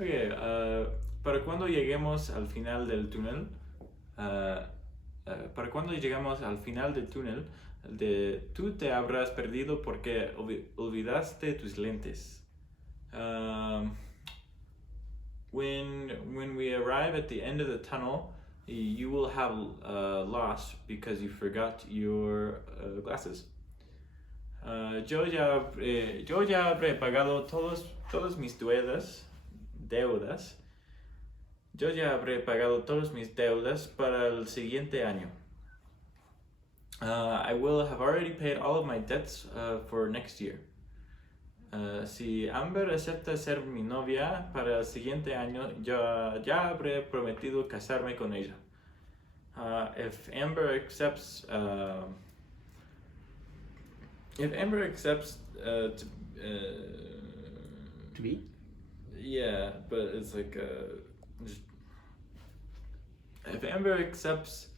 Okay, para cuando lleguemos al final del túnel, uh, para cuando llegamos al final del túnel, tú te habrás perdido porque olvidaste tus lentes. Um, when we arrive at the end of the tunnel, you will have lost because you forgot your glasses. Yo ya habré pagado todas mis deudas. Yo ya habré pagado todas mis deudas para el siguiente año. I will have already paid all of my debts for next year. Si Amber acepta ser mi novia para el siguiente año, ya habré prometido casarme con ella. If Amber accepts To be? yeah, but it's like just, if Amber accepts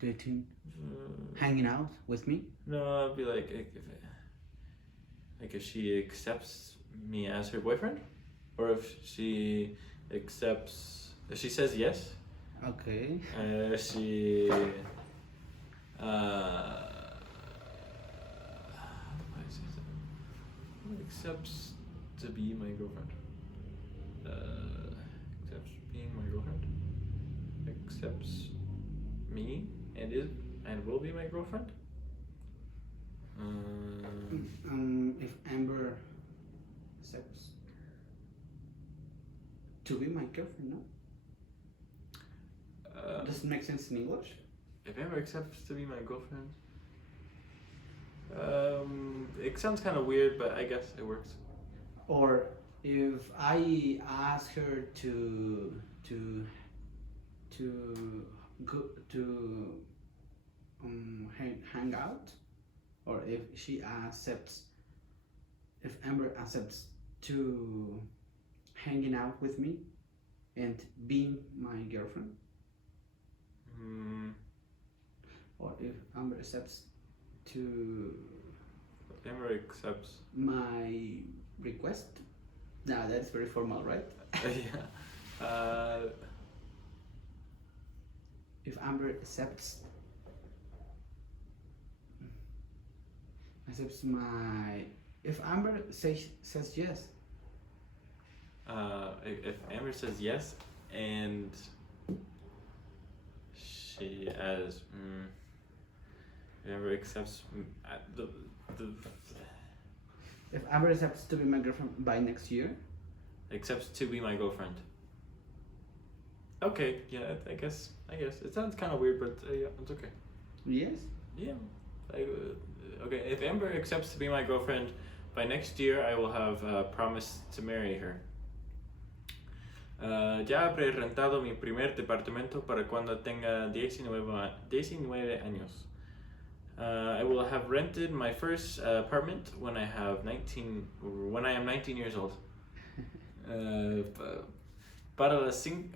Dating, hanging out with me. no, I'd be like if she accepts me as her boyfriend, or if she says yes. Okay. She accepts to be my girlfriend. Accepts being my girlfriend. Accepts me and will be my girlfriend. If Amber accepts to be my girlfriend, no? Does it make sense in English? If Amber accepts to be my girlfriend, it sounds kind of weird, but I guess it works. Or if I ask her to go to hang out, or if Amber accepts to hanging out with me and being my girlfriend, or if Amber accepts to Amber accepts my request. Nah, that's very formal, right? yeah. If Amber accepts my, if Amber says yes. If Amber says yes, and she as Amber accepts the If Amber accepts to be my girlfriend by next year. Accepts to be my girlfriend. Okay, yeah, I guess it sounds kind of weird, but yeah, it's okay. Yes. Yeah. Okay, if Amber accepts to be my girlfriend by next year, I will have promised to marry her. Ya habré rentado mi primer departamento para cuando tenga 19 años. I will have rented my first apartment when I am 19 years old. Para las 5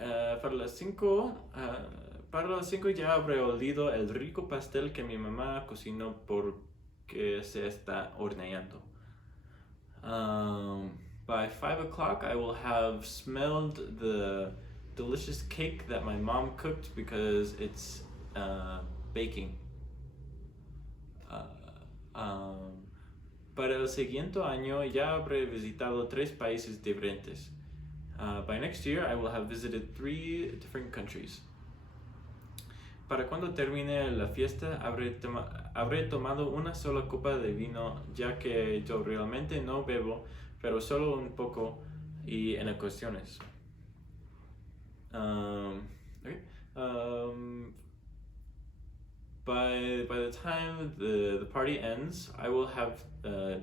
ya habré olido el rico pastel que mi mamá cocinó porque se está horneando. By 5 o'clock, I will have smelled the delicious cake that my mom cooked because it's baking. Para el siguiente año ya habré visitado 3 países diferentes. By next year, I will have visited 3 different countries. Para cuando termine la fiesta, habré tomado una sola copa de vino, ya que yo realmente no bebo, pero solo un poco y en ocasiones. Okay. By the time the party ends, I will have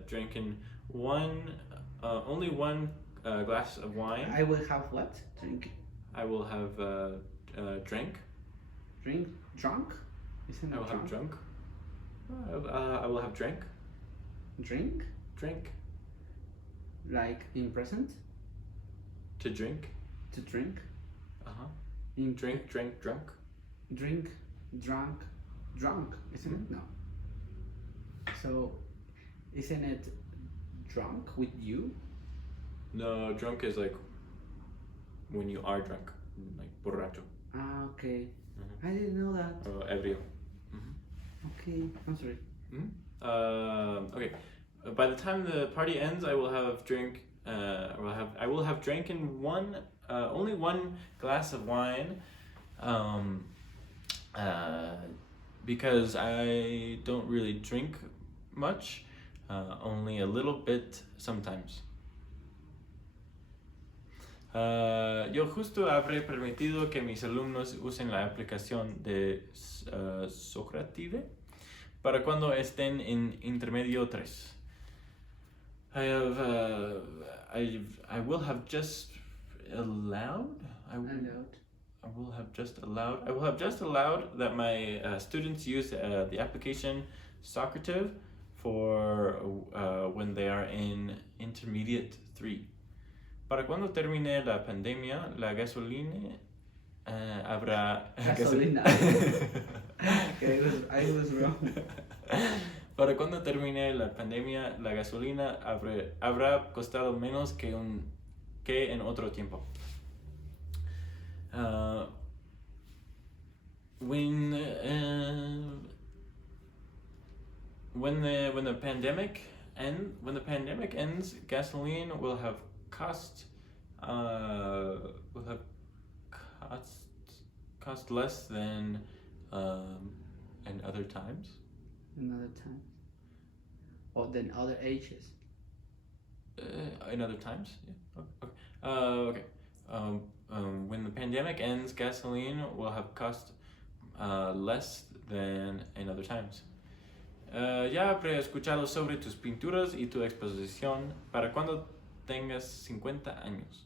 drinking only one glass of wine. I will have what? Drink. I will have drink. Drunk? Isn't it I will drunk? have drunk. I will have drink. Drink? Drink. Like in present? To drink. To drink? In drink, drunk. Drink, drunk, isn't it? No. So, isn't it drunk with you? No, drunk is like when you are drunk, like borracho. Ah, okay. Mhm. I didn't know that. Ebrio. Okay, I'm sorry. Okay. By the time the party ends, I will have I will have drinking only one glass of wine, um, because I don't really drink much, only a little bit sometimes. Yo justo habré permitido que mis alumnos usen la aplicación de Socrative para cuando estén en intermedio 3. I will have just allowed. I will have just allowed that my students use the application Socrative for when they are in intermediate 3. Para cuando termine la pandemia, la gasolina habrá... Gasolina. Okay, I was wrong. Para cuando termine la pandemia, la gasolina habrá costado menos que en otro tiempo. When the pandemic ends, gasoline will have cost less than in other times. Another time. Or than other ages. In other times, yeah. Okay. When the pandemic ends, gasoline will have cost less than in other times. Ya habré escuchado sobre tus pinturas y tu exposición para cuando tengas 50 años.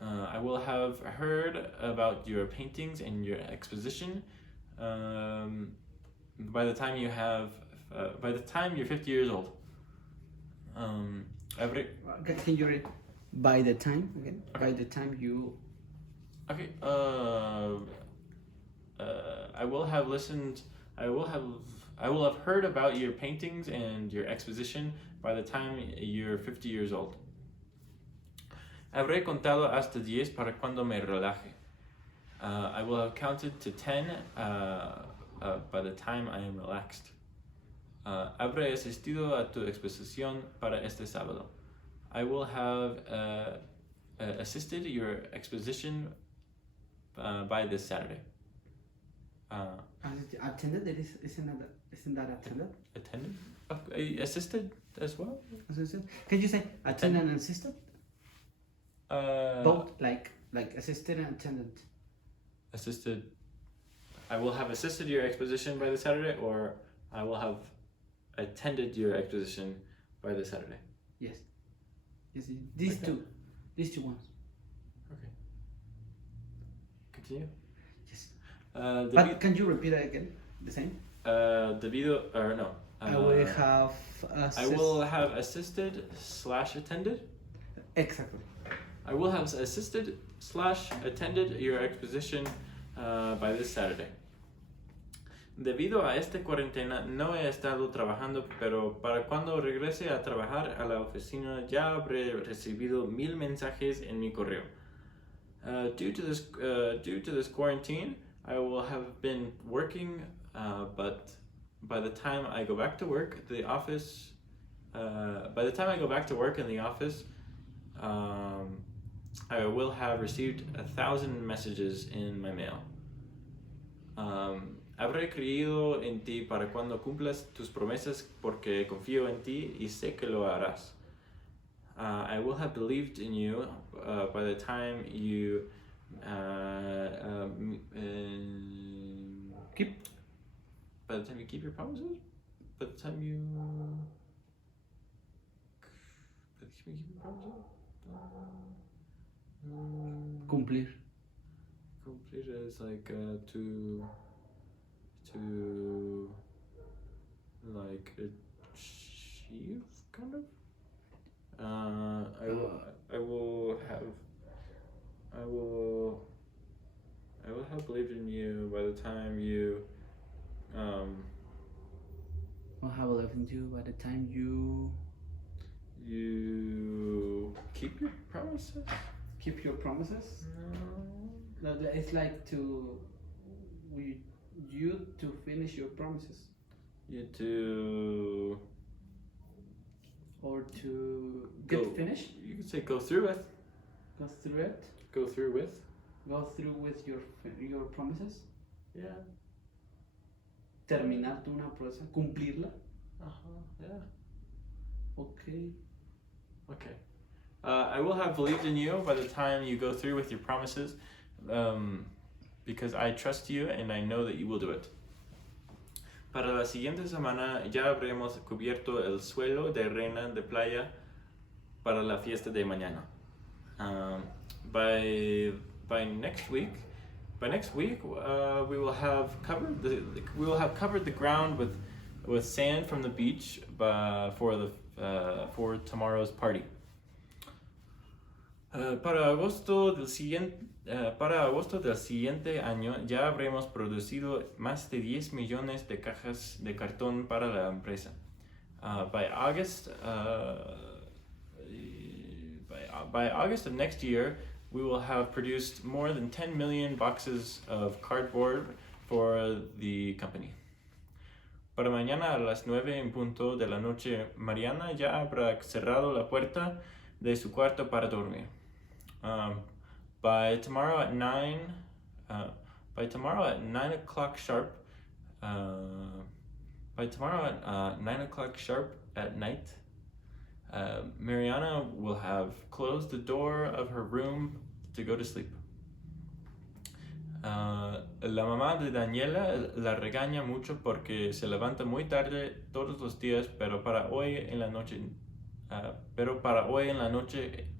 I will have heard about your paintings and your exposition by the time you're 50 years old. Can you read by the time again? Okay. By the time you. Okay. I will have listened. I will have heard about your paintings and your exposition by the time you're 50 years old. Habré contado hasta 10 para cuando me relaje. I will have counted to 10 by the time I am relaxed. Habré asistido a tu exposición para este sábado. I will have assisted your exposition by this Saturday. Attended? Isn't that attended? Attended? Assisted as well? Assisted? Can you say attendant and assistant? Both, like assistant and attendant. Assisted. I will have assisted your exposition by the Saturday, or I will have attended your exposition by the Saturday. Yes. These Okay. These two ones. Okay. Continue. Yes. But can you repeat it again? The same. Debido or no. I will have. I will have assisted / attended. Exactly. I will have assisted / attended your exposition by this Saturday. Debido a esta cuarentena no he estado trabajando, pero para cuando regrese a trabajar a la oficina ya habré recibido 1000 mensajes en mi correo. Due to this quarantine, I will have been working, but by the time I go back to work, in the office, I will have received 1,000 messages in my mail. Habré creído en ti para cuando cumplas tus promesas porque confío en ti y sé que lo harás. I will have believed in you by the time you keep your promises. By the time you keep your promises. Cumplir. Cumplir is like to like achieve, kind of. I will have believed in you by the time you I'll have believed in you by the time you keep keep your promises? Keep your promises. No. No, it's like you to finish your promises You to or to get go. finished. You could say go through with. Go through it. Go through with. Go through with your promises. Yeah. Terminar tu una promesa. Cumplirla. Yeah. Okay. Okay. I will have believed in you by the time you go through with your promises, because I trust you and I know that you will do it. Para la siguiente semana ya habremos cubierto el suelo de arena de playa para la fiesta de mañana. By next week, we will have covered the ground with sand from the beach for tomorrow's party. Para agosto del siguiente año ya habremos producido más de 10 millones de cajas de cartón para la empresa. By August of next year, we will have produced more than 10 million boxes of cardboard for the company. Para mañana a las 9 en punto de la noche, Mariana ya habrá cerrado la puerta de su cuarto para dormir. By tomorrow at 9 o'clock sharp, at night, Mariana will have closed the door of her room to go to sleep. La mamá de Daniela la regaña mucho porque se levanta muy tarde todos los días, pero para hoy en la noche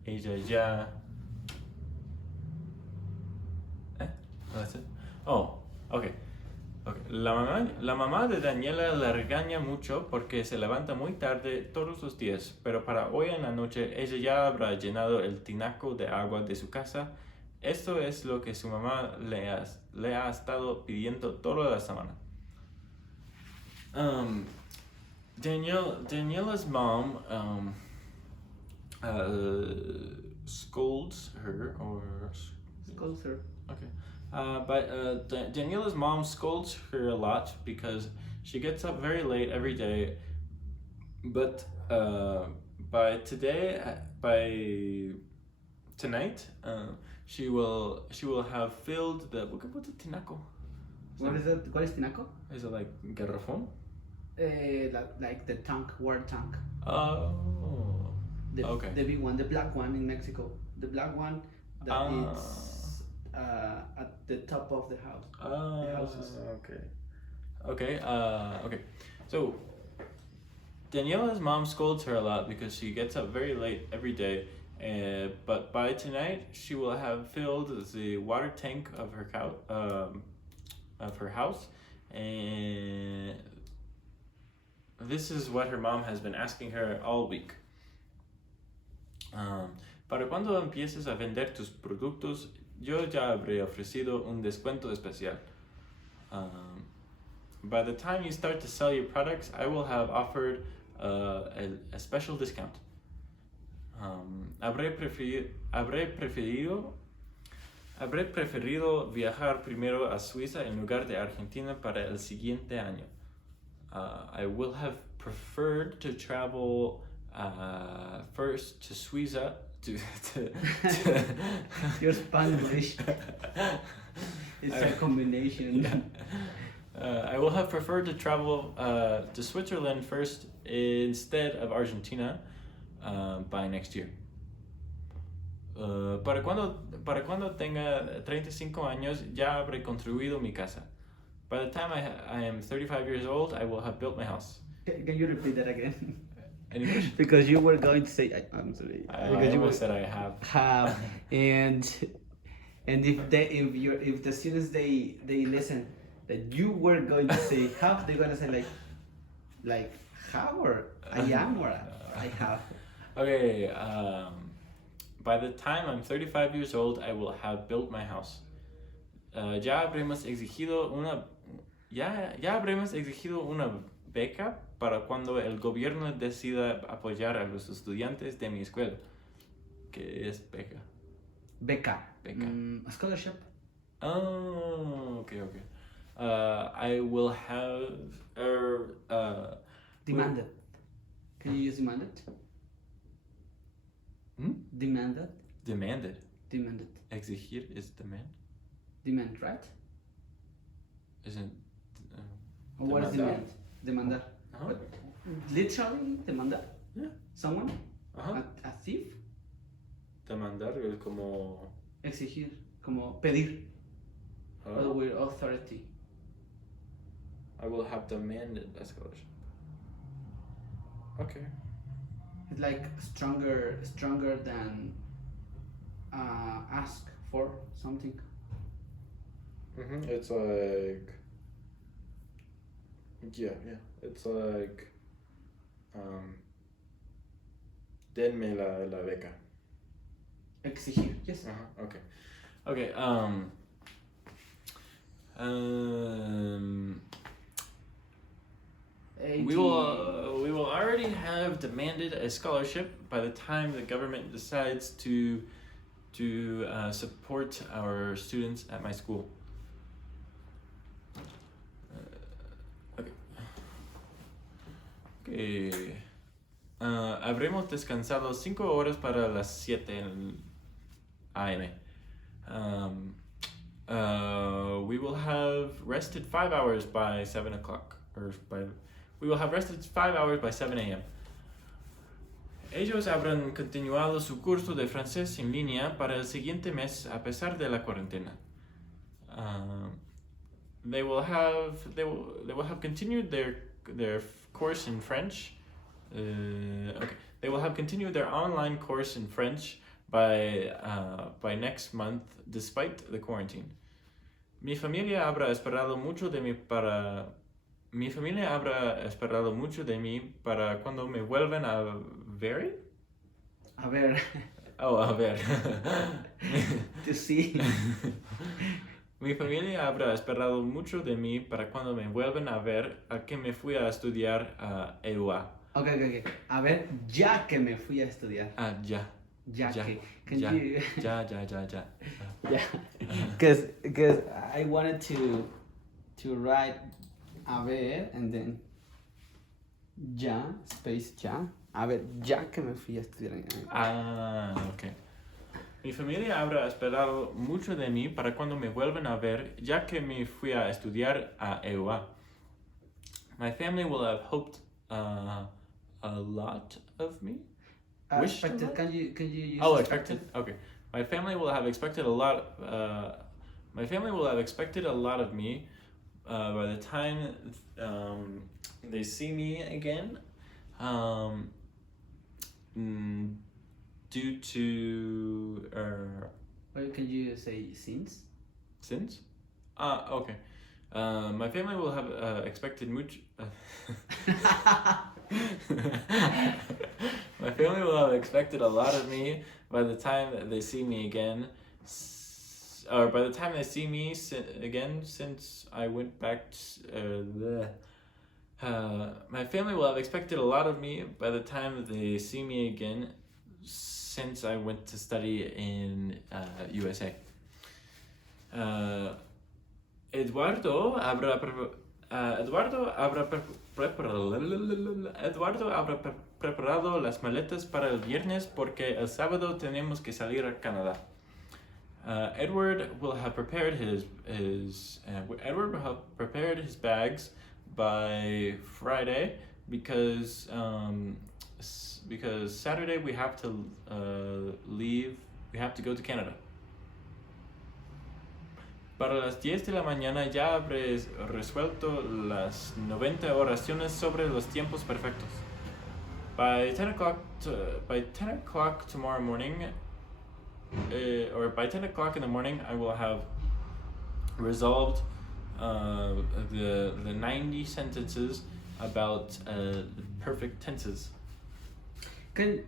ella ya... That's it? Oh, okay. La mamá de Daniela la regaña mucho porque se levanta muy tarde todos los días, pero para hoy en la noche ella ya habrá llenado el tinaco de agua de su casa. Esto es lo que su mamá le ha estado pidiendo toda la semana. Daniela's mom scolds her. Okay. But Daniela's mom scolds her a lot because she gets up very late every day. But by tonight, she will have filled the... What's a tinaco? What is it? What is tinaco? Is it like garrafón? Like the tank, water tank. Oh. Okay. The big one, the black one in Mexico. The black one that is at the top of the house. The houses. Okay. Okay. So Daniela's mom scolds her a lot because she gets up very late every day. But by tonight, she will have filled the water tank of her house, and this is what her mom has been asking her all week. Para cuando empieces a vender tus productos, yo ya habré ofrecido un descuento especial. By the time you start to sell your products, I will have offered a special discount. Habré preferido viajar primero a Suiza en lugar de Argentina para el siguiente año. I will have preferred to travel first to Suiza to Your Spanish. It's a combination. I will have preferred to travel to Switzerland first instead of Argentina by next year. Para cuando tenga 35 años, ya habré construido mi casa. By the time I am 35 years old, I will have built my house. Can you repeat that again? English? Because you were going to say, I'm sorry. I almost said I have. Have and if the students they listen that you were going to say have, they're gonna say like have or I am or I have. Okay. By the time I'm 35 years old, I will have built my house. Ya habremos exigido una beca para cuando el gobierno decida apoyar a los estudiantes de mi escuela. ¿Qué es beca? Beca. Beca. A scholarship. Oh, okay. I will have Demanded. Can you use demanded? Demanded. Demanded. Demanded. Exigir is demand. Demand, right? Isn't. Or what is demandar? demand? Demandar. Uh-huh. But literally, demandar? Yeah. Someone? Ajá. A thief? Demandar es como. Exigir. Como pedir. With authority. I will have demanded a scholarship. Okay. It's like stronger than ask for something. It's like. Yeah. It's like. Denme la beca. Exigir, yes. Okay. Okay. We will already have demanded a scholarship by the time the government decides to support our students at my school. Okay. Habremos descansado 5 horas para las 7 a.m. We will have rested 5 hours by 7 o'clock. We will have rested 5 hours by 7 a.m. Ellos habrán continuado su curso de francés en línea para el siguiente mes a pesar de la cuarentena. They will have continued their course in French. They will have continued their online course in French by next month, despite the quarantine. Mi familia habrá esperado mucho de mí para cuando me vuelvan a ver. A ver. Oh, a ver. To see. Mi familia habrá esperado mucho de mí para cuando me vuelvan a ver a que me fui a estudiar a EUA. Okay. A ver, ya que me fui a estudiar. Ya. Ya que. Ya. You... Ya. Yeah. Because I wanted to write a ver and then ya, space ya. A ver, ya que me fui a estudiar. Okay. Mi familia habrá esperado mucho de mí para cuando me vuelvan a ver, ya que me fui a estudiar a EUA. My family will have hoped a lot of me. Expected. Can you use? Oh, expected. Okay. My family will have expected a lot. My family will have expected a lot of me by the time they see me again. Due to Or can you say since? Since? Okay. My family will have expected much. My family will have expected a lot of me by the time that they see me again, or by the time they see me again since I went back. My family will have expected a lot of me by the time that they see me again, since I went to study in USA. Eduardo habrá preparado las maletas para el viernes porque el sábado tenemos que salir a Canadá. Edward will have prepared his bags by Friday because Saturday we have to leave. We have to go to Canada. Para las 10 de la mañana ya habré resuelto las 90 oraciones sobre los tiempos perfectos. By 10 o'clock tomorrow morning, or by 10 o'clock in the morning, I will have resolved the 90 sentences about the perfect tenses. Is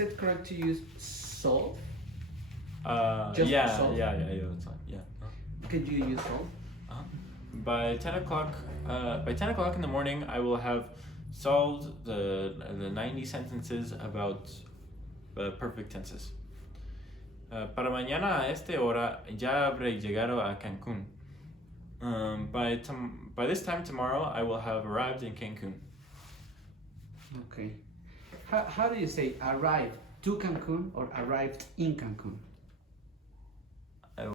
it correct to use solve? Just solve? Yeah, that's fine. Yeah. Could you use solve? By 10 o'clock in the morning, I will have solved the 90 sentences about perfect tenses. Para mañana a esta hora ya habré llegado a Cancún. By this time tomorrow, I will have arrived in Cancun. Okay. How do you say arrived to Cancun or arrived in Cancun?